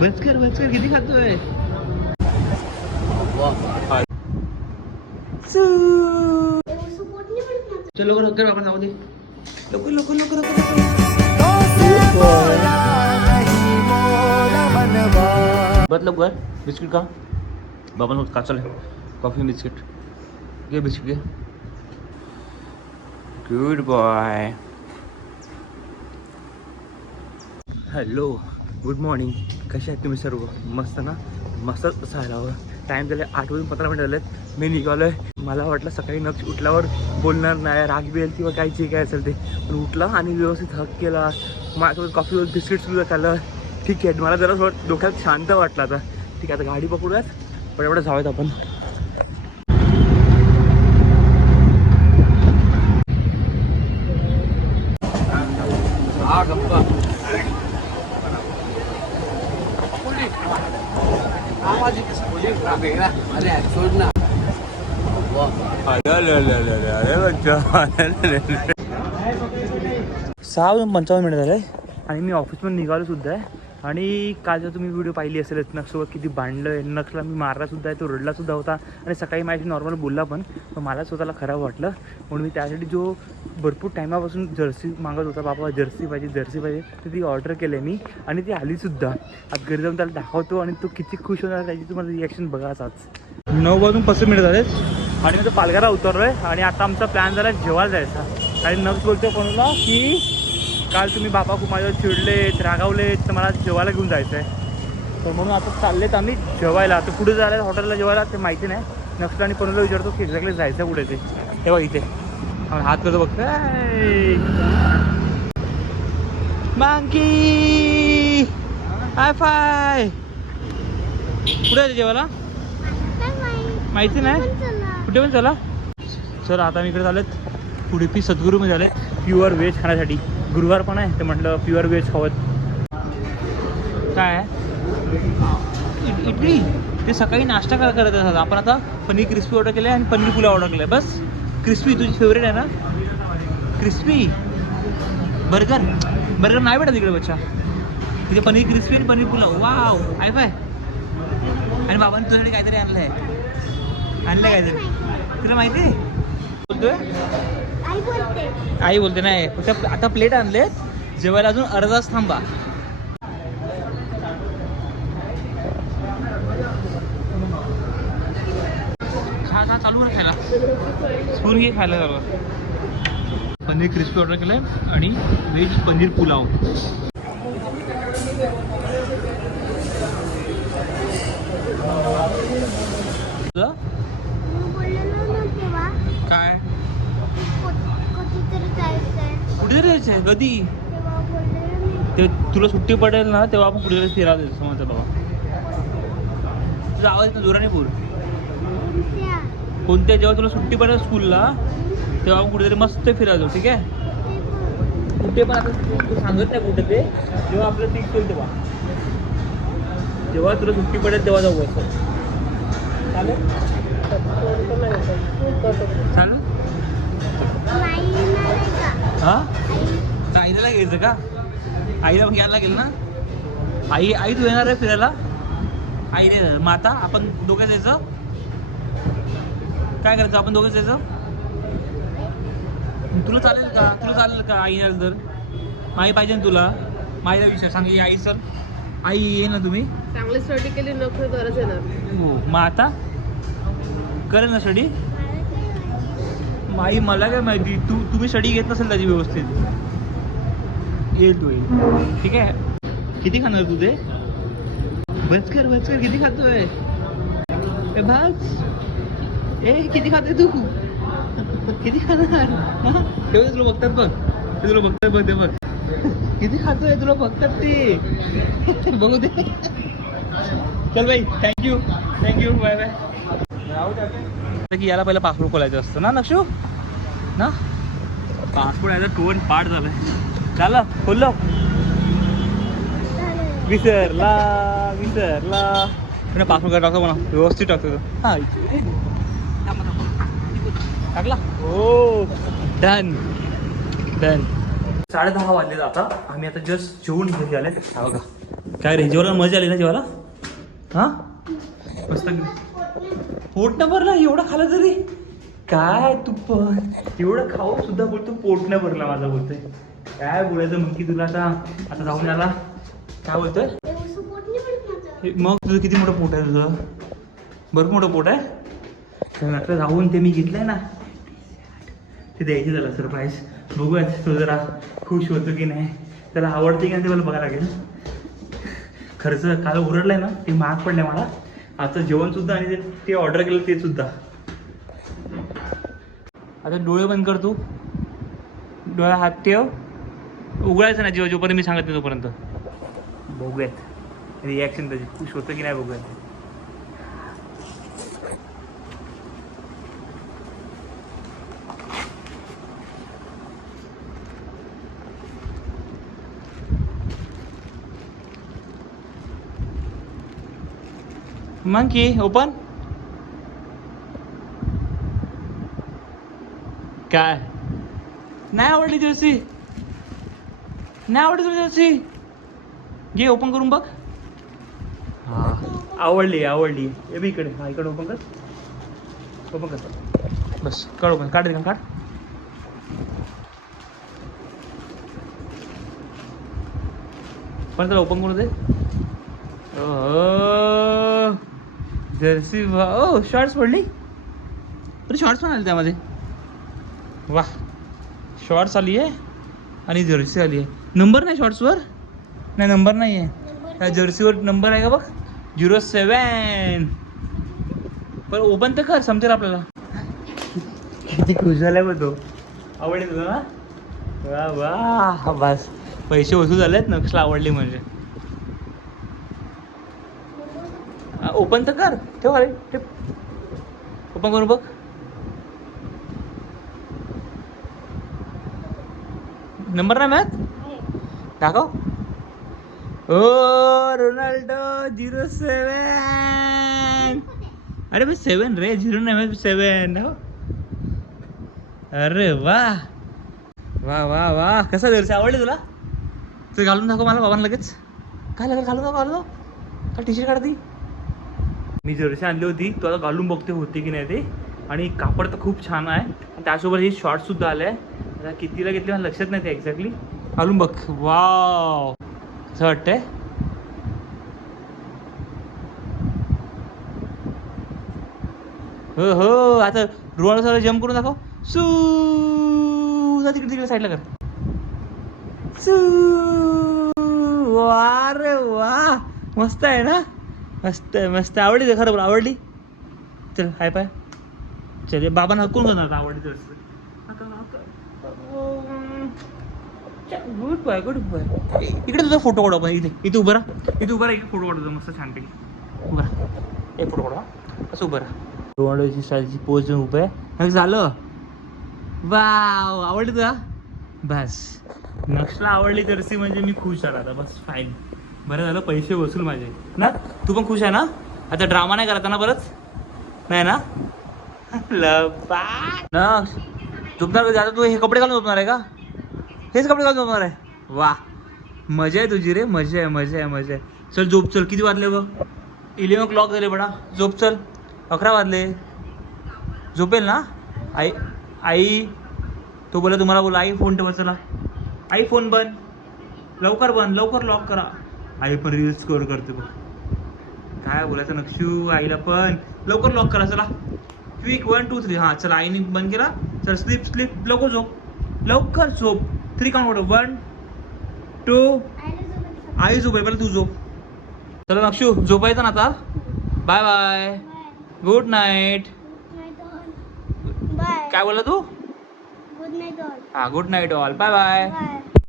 बस कर बस कर किती खातोय चलो लवकर लवकर आपण जाऊ दे लवकर लवकर लवकर लवकर बस लवकर. बिस्किट का बाबा का चल. Coffee biscuit. घे बिस्किट घे. Good boy hello good morning कसे आहेत तुम्ही सर्व? मस्त ना? मस्तच असायला हवं टाईम झाले आठ वाजून पंधरा मिनिट झालेत. मी निघालो आहे मला वाटलं सकाळी नक्ष उठल्यावर बोलणार नाही. राग बिल किंवा काही जे काय असेल ते. पण उठला आणि व्यवस्थित हक केला. माझ्यासोबत कॉफीवर बिस्किट सुद्धा खाल्लं. ठीक आहे. मला जरा थोडं डोक्यात शांत वाटलं आता. ठीक आहे आता गाडी पकडूयात. पण एवढं जाऊयात आपण. हा गप्पा. सहा पंचावन्न मिनिट झाले आणि मी ऑफिसमध्ये निघालो सुद्धा आहे. आणि काल जर तुम्ही व्हिडिओ पाहिली असेलच नक्षसोबत किती भांडलं आहे नक्षला मी मारला सुद्धा आहे तो रडला सुद्धा होता. आणि सकाळी माझ्याशी नॉर्मल बोलला पण पण मला स्वतःला खराब वाटलं. म्हणून मी त्यासाठी जो भरपूर टायमापासून जर्सी मागत होता बाबा जर्सी पाहिजे जर्सी पाहिजे. तर ती ऑर्डर केली आहे मी आणि ती आलीसुद्धा आज घरी जाऊन त्याला दाखवतो आणि तो किती खुश होणार त्याची तुम्हाला रिॲक्शन बघाच आज नऊ वाजून पस्तीस मिनिट झालेत. आणि मी तो पालघरला उतरलो आहे आणि आता आमचा प्लॅन झाला जेवायला जायचा. आणि नक्स बोलतो कोणाला की काल तुम्ही बाबा खूप माझ्यावर चिडलेत रागावलेत तर मला जेवायला घेऊन जायचं आहे तर म्हणून आता चाललेत आम्ही जेवायला. तर कुठे जायला हॉटेलला जेवायला ते माहिती नाही. नक्षला आणि पनूला विचारतो की एक्झॅक्टली जायचं कुठे ते. तेव्हा इथे. आम्ही हात करतो बघतो मांकी हाय फाय कुठे आहे जेवायला? माहिती नाही? कुठे पण चला. सर आता मी इकडे झालेत उडुपी सद्गुरूमध्ये झाले प्युअर व्हेज खाण्यासाठी. गुरुवार पण आहे ते म्हटलं प्युअर व्हेज खावत काय? आहे? इडली? ते सकाळी नाश्ता काय करत असतात. आपण आता पनीर क्रिस्पी ऑर्डर केलं आहे आणि पनीर पुलाव ऑर्डर केलं आहे बस. क्रिस्पी तुझी फेवरेट आहे ना? क्रिस्पी बर्गर बर्गर नाही भेटत तिकडे बच्चा. तिथे पनीर क्रिस्पी आणि पनीर पुलाव. वाव आहे काय आणि बाबांनी तुझ्यासाठी काहीतरी आणलं आहे आणलं काहीतरी. तुला माहिती आहे? बोलतोय? आई बोलते. नाही. फक्त आता प्लेट आणले जेवायला अजून अर्धा तास थांबा. खा खा चालू ना खायला. स्पून घे खायला चालू पनीर क्रिस्पी ऑर्डर केलंय आणि व्हेज पनीर पुलाव तुझं? काय कुठे जायचं कधी ते तुला सुट्टी पडेल ना तेव्हा आपण कुठे फिरायला जायचं समजा बाबा. तुझा आवाज येतो जोराने बोल. कोणत्या जेव्हा तुला सुट्टी पडेल स्कूलला तेव्हा आपण कुठेतरी मस्त फिरायला जाऊ ठीक आहे? कुठे पण आता तू सांगत नाही कुठे ते जेव्हा आपलं ठीक होईल तेव्हा. जेव्हा तुला सुट्टी पडेल तेव्हा जाऊ असं. चालेल? चालेल? हा? आईला घ्यायचं का? आईला पण घ्यायला लागेल ना? आई आई तू येणार आहे फिरायला? आई नाही जाणार. मग आता आपण दोघे जायचं? काय करायचं? आपण दोघे जायचं? तुला चालेल का? तुला चालेल का आई येणार तर? आई पाहिजे ना तुला. माझ्या विषय सांग आई सर. आई ये ना तुम्ही. चांगली स्टडी केली नको गरज येणार हो. मग आता? करेल ना स्टडी? माई मला काय माहिती? तू तुम्ही स्टडी घेत नसेल त्याची व्यवस्थित. येईल तू येईल. ठीक आहे? किती खाणार तू ते? भचकर भचकर किती खातोय? ए भाज. ए किती खातोय तू? किती खाणार? हा? तेव्हा तुला बघतात बघ. ते तुला बघतात बघ ते बघ. किती खातोय तुला बघतात ते? बघू दे. चल बाई थँक्यू थँक्यू बाय बाय की याला पहिला पासपोर्ट खोलायचं असतं ना नक्षू? ना? पासपोर्ट याचा टू अँड पार्ट झालाय. झालं खोललो. विसरला विसरला. पासपोर्ट काय टाकतो म्हणा. व्यवस्थित टाकतो. हा टाकला? हो. डन डन साडे दहा वाजले आता. आम्ही आता जस्ट जेवून घरी आले हा बघा. काय रे जेवायला मजा आली ना जेवायला? हा? मस्त. पोट न भरला एवढा खाला तरी. काय तू पण? एवढं खाऊ सुद्धा बोलतो पोट नाही भरला माझा बोलतोय. काय बोलायचं मग की तुला आता? आता जाऊन आला काय बोलतोय? मग तुझं किती मोठं पोट आहे तुझं? भरपूर मोठं पोट आहे? आता जाऊन ते मी घेतलंय ना. ते द्यायचे त्याला सरप्राईज बघूयात तो जरा खुश होतो की नाही. त्याला आवडते की नाही ते मला बघायला लागेल. खर्च काल उरडलाय ना ते महाग पडलंय मला. आता जेवण सुद्धा आणि ते- ते ऑर्डर केलं ते सुद्धा. आता डोळे बंद कर तू. डोळ्या हात ठेव. उघडायचं ना जेव्हा जोपर्यंत मी सांगत नाही तोपर्यंत. बघूयात. रिॲक्शन त्याची. खुश होतं की नाही बघूयात. मंकी ओपन काय? नाही आवडली जर्सी नाही आवडली तुला जर्सी. घे ओपन करून बघ. हा. आवडली आवडली. हे बी इकडे. हा इकडे ओपन कर. ओपन कर. बस काढ ओपन काढ काढ. पण त्याला ओपन करू दे. जर्सी ओ शॉर्ट्स पडली. अरे शॉर्ट्स पण आले त्यामध्ये. वा शॉर्ट्स आली आहे आणि जर्सी आली आहे. नंबर नाही शॉर्ट्सवर नाही नंबर नाही आहे. त्या जर्सीवर नंबर आहे का बघ? झिरो सेवन पण ओपन तर कर समजेल आपल्याला. किती खुश झालाय बघ तो. आवडली तुला ना? वा वा. बस. पैसे वसूल झालेत नक्षला आवडली म्हणजे. ओपन तर कर. ठेव अरे ठेव. ओपन करून बघ. नंबर नाही मॅथ दाखव. ओ रोनाल्डो झिरो सेवन अरे भाई सेवन रे झिरो नाही मॅथ सेवन हो अरे वा. वा वा वा. कसा जर्सी? आवडली तुला? तू घालून दाखव मला बाबांना लगेच. काय लागेल? घालून दाखव घालून काय टी शर्ट काढती मी जर्सी आणली होती. तो आता घालून बघते होते की नाही ते. आणि कापड तर खूप छान आहे. आणि त्यासोबत हे शॉर्ट सुद्धा आले आहे आता कितीला घेतली मला लक्षात नाही ते एक्झॅक्टली घालून बघ. वाव. असं वाटतंय? हो हो. आता रुवाळ सर जम्प करून दाखव. सू. जा तिकडे तिकडे साईडला कर. सू. वा रे वा. मस्त आहे ना? मस्त आहे मस्त आवडली खरं बोल आवडली? चल हाय पाय. चल बाबांना हकून जाणार आवडली तर गुड बॉय गुड बॉय इकडे तुझा फोटो काढू आपण इथे. इथे उभं राहा. इथे उभं राहा इकडे फोटो काढतो मस्त छानपैकी उभं राहा. एक फोटो काढू हा. असं उभं राहा. रोनाल्डोची स्टाईलची पोज देऊन उभं आहे. मग झालं. वाव आवडली तुला? बस. नक्षला आवडली जर्सी म्हणजे मी खुश झाला आता बस फाईन बरं झालं पैसे वसूल माझे. ना तू पण खुश आहे ना? आता ड्रामा नाही करता ना परत? नाही ना? लबा नक्ष झोपणार कधी? आता तू हे कपडे घालून झोपणार आहे का? हेच कपडे घालून झोपणार आहे. वा. मजा आहे तुझी रे. मजा आहे मजा आहे मजा आहे. चल झोप चल. किती वाजले बघ? इलेवन क्लॉक झाले बडा. झोप चल. अकरा वाजले. झोपेल ना? आई आई तो बोला तुम्हाला बोला. आई फोन ठेवा चला. आई फोन बंद. लवकर बन लवकर लॉक करा. आई पण रील स्कोर करते बघ. काय बोलायचं नक्षू आईला पण. लवकर लॉक करा चला. क्विक वन टू थ्री हां चला. आईने बंद केला. चल स्लिप स्लिप लवकर झोप. लवकर झोप. थ्री काउंट वन टू आई झोप पहिला तू झोप. चला नक्षू झोपायचं ना आता? बाय बाय गुड नाईट काय बोलला तू? गुड नाईट ऑल हां good night all bye bye